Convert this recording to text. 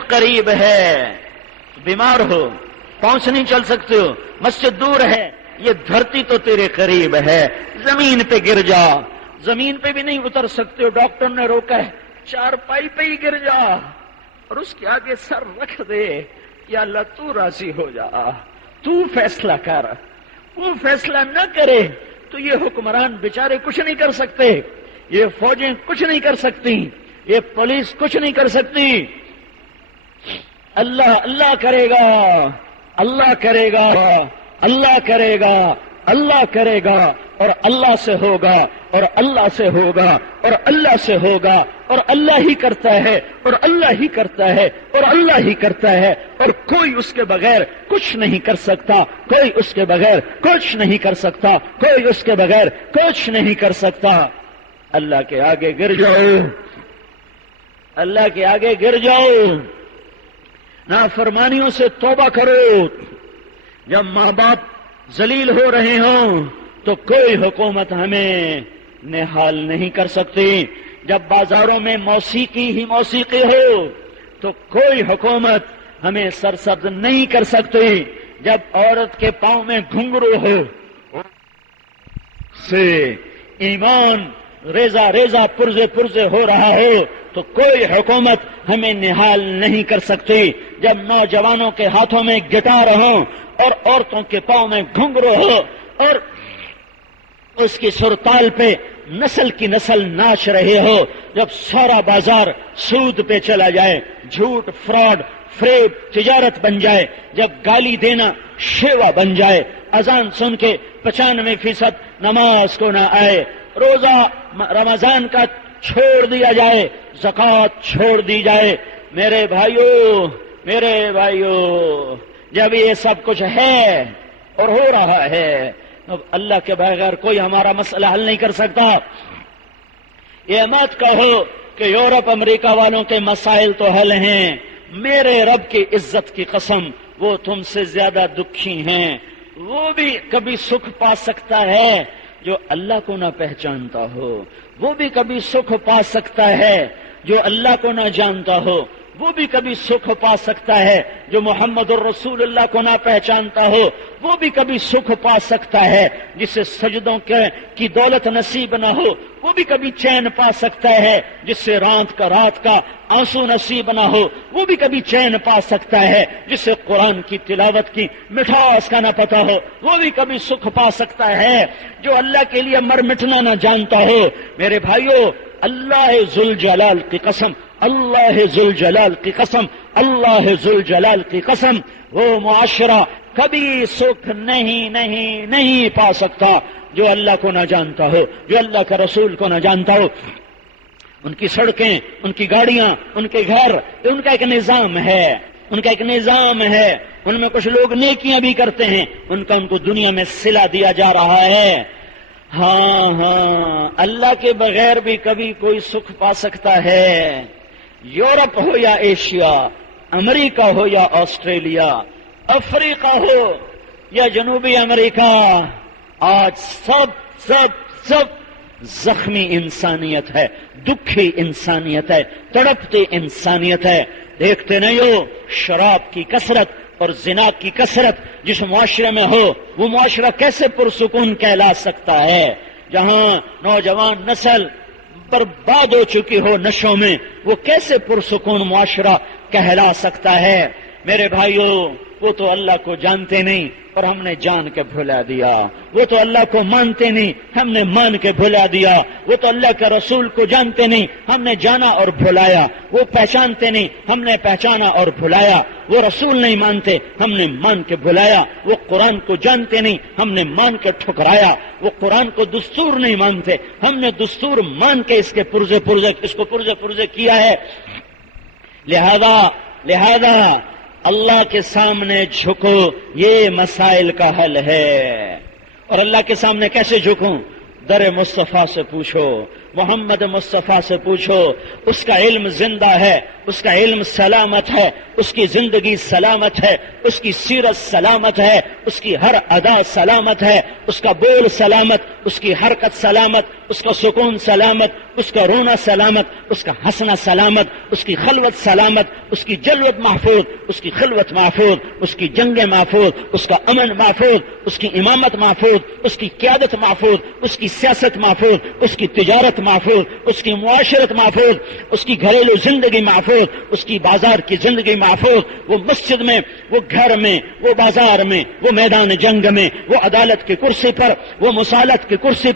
قریب ہے، بیمار ہو، پاؤں سے نہیں چل سکتے ہو، مسجد دور ہے، یہ دھرتی تو تیرے قریب ہے، زمین پہ گر جا، زمین پہ بھی نہیں اتر سکتے ہو، ڈاکٹر نے روکا ہے، چارپائی پہ ہی گر جا اور اس کے آگے سر رکھ دے، یا اللہ تو راضی ہو جا، تو فیصلہ کر۔ وہ فیصلہ نہ کرے تو یہ حکمران بیچارے کچھ نہیں کر سکتے، یہ فوجیں کچھ نہیں کر سکتی، یہ پولیس کچھ نہیں کر سکتی۔ اللہ اللہ کرے گا، اللہ کرے گا، اللہ کرے گا، اللہ کرے گا، اور اللہ سے ہوگا، اور اللہ سے ہوگا، اور اللہ سے ہوگا، اور اللہ ہی کرتا ہے، اور اللہ ہی کرتا ہے، اور اللہ ہی کرتا ہے، اور کوئی اس کے بغیر کچھ نہیں کر سکتا، کوئی اس کے بغیر کچھ نہیں کر سکتا، کوئی اس کے بغیر کچھ نہیں کر سکتا۔ اللہ کے آگے گر جاؤ، اللہ کے آگے گر جاؤ، نافرمانیوں سے توبہ کرو۔ جب ماں باپ ذلیل ہو رہے ہوں تو کوئی حکومت ہمیں نہال نہیں کر سکتی، جب بازاروں میں موسیقی ہی موسیقی ہو تو کوئی حکومت ہمیں سرسبز نہیں کر سکتی، جب عورت کے پاؤں میں گھنگرو ہو سے ایمان ریزہ ریزہ پرزے پرزے ہو رہا ہو تو کوئی حکومت ہمیں نہال نہیں کر سکتی، جب نوجوانوں کے ہاتھوں میں گٹار ہوں اور عورتوں کے پاؤں میں گھنگرو ہو اور اس کی سرتال پہ نسل کی نسل ناچ رہے ہو، جب سارا بازار سود پہ چلا جائے، جھوٹ، فراڈ، فریب تجارت بن جائے، جب گالی دینا شیوا بن جائے، اذان سن کے 95% نماز کو نہ آئے، روزہ رمضان کا چھوڑ دیا جائے، زکوٰۃ چھوڑ دی جائے، میرے بھائیو جب یہ سب کچھ ہے اور ہو رہا ہے، اب اللہ کے بغیر کوئی ہمارا مسئلہ حل نہیں کر سکتا۔ یہ مت کہو کہ یورپ امریکہ والوں کے مسائل تو حل ہیں، میرے رب کی عزت کی قسم وہ تم سے زیادہ دکھی ہیں، وہ بھی کبھی سکھ پا سکتا ہے جو اللہ کو نہ پہچانتا ہو، وہ بھی کبھی سکھ پا سکتا ہے جو اللہ کو نہ جانتا ہو، وہ بھی کبھی سکھ پا سکتا ہے جو محمد الرسول اللہ کو نہ پہچانتا ہو، وہ بھی کبھی سکھ پا سکتا ہے جسے سجدوں کی دولت نصیب نہ ہو، وہ بھی کبھی چین پا سکتا ہے جس سے رات کا آنسو نصیب نہ ہو، وہ بھی کبھی چین پا سکتا ہے جس سے قرآن کی تلاوت کی مٹھاس کا نہ پتہ ہو، وہ بھی کبھی سکھ پا سکتا ہے جو اللہ کے لیے مر مٹنا نہ جانتا ہو۔ میرے بھائیو، اللہ ذوالجلال کی قسم، اللہ ذوالجلال کی قسم، اللہ ذوالجلال کی قسم، وہ معاشرہ کبھی سکھ نہیں پا سکتا جو اللہ کو نہ جانتا ہو، جو اللہ کے رسول کو نہ جانتا ہو۔ ان کی سڑکیں، ان کی گاڑیاں، ان کے گھر، ان کا ایک نظام ہے، ان کا ایک نظام ہے، ان میں کچھ لوگ نیکیاں بھی کرتے ہیں، ان کو دنیا میں صلہ دیا جا رہا ہے۔ ہاں اللہ کے بغیر بھی کبھی کوئی سکھ پا سکتا ہے، یورپ ہو یا ایشیا، امریکہ ہو یا آسٹریلیا، افریقہ ہو یا جنوبی امریکہ، آج سب زخمی انسانیت ہے، دکھی انسانیت ہے، تڑپتی انسانیت ہے۔ دیکھتے نہیں ہو شراب کی کثرت اور زنا کی کثرت جس معاشرے میں ہو، وہ معاشرہ کیسے پرسکون کہلا سکتا ہے؟ جہاں نوجوان نسل برباد ہو چکی ہو نشوں میں، وہ کیسے پرسکون معاشرہ کہلا سکتا ہے؟ میرے بھائیو، وہ تو اللہ کو جانتے نہیں اور ہم نے جان کے بھلا دیا، وہ تو اللہ کو مانتے نہیں، ہم نے مان کے بھلا دیا، وہ تو اللہ کے رسول کو جانتے نہیں، ہم نے جانا اور بھلایا، وہ پہچانتے نہیں، ہم نے پہچانا اور بھلایا، وہ رسول نہیں مانتے، ہم نے مان کے بھلایا، وہ قرآن کو جانتے نہیں، ہم نے مان کے ٹھکرایا، وہ قرآن کو دستور نہیں مانتے، ہم نے دستور مان کے اس کو پرزے کیا ہے۔ لہذا اللہ کے سامنے جھکو، یہ مسائل کا حل ہے۔ اور اللہ کے سامنے کیسے جھکوں؟ در مصطفیٰ سے پوچھو، محمد مصطفیٰ سے پوچھو، اس کا علم زندہ ہے، اس کا علم سلامت ہے، اس کی زندگی سلامت ہے، اس کی سیرت سلامت ہے، اس کی ہر ادا سلامت ہے، اس کا بول سلامت، اس کی حرکت سلامت، اس کا سکون سلامت، اس کا رونا سلامت، اس کا ہنسنا سلامت، اس کی خلوت سلامت، اس کی جلوت محفوظ، اس کی خلوت محفوظ، اس کی جنگیں محفوظ، اس کا امن محفوظ، اس کی امامت محفوظ، اس کی قیادت محفوظ، اس کی سیاست محفوظ، اس کی تجارت محفوظ، اس کی معاشرت محفوظ، اس کی گھریلو زندگی محفوظ، اس کی بازار کی زندگی محفوظ، وہ مسجد میں، وہ گھر میں، وہ بازار میں، وہ میدان جنگ میں، وہ عدالت کی کرسی پر، وہ مصالحت کی کرسی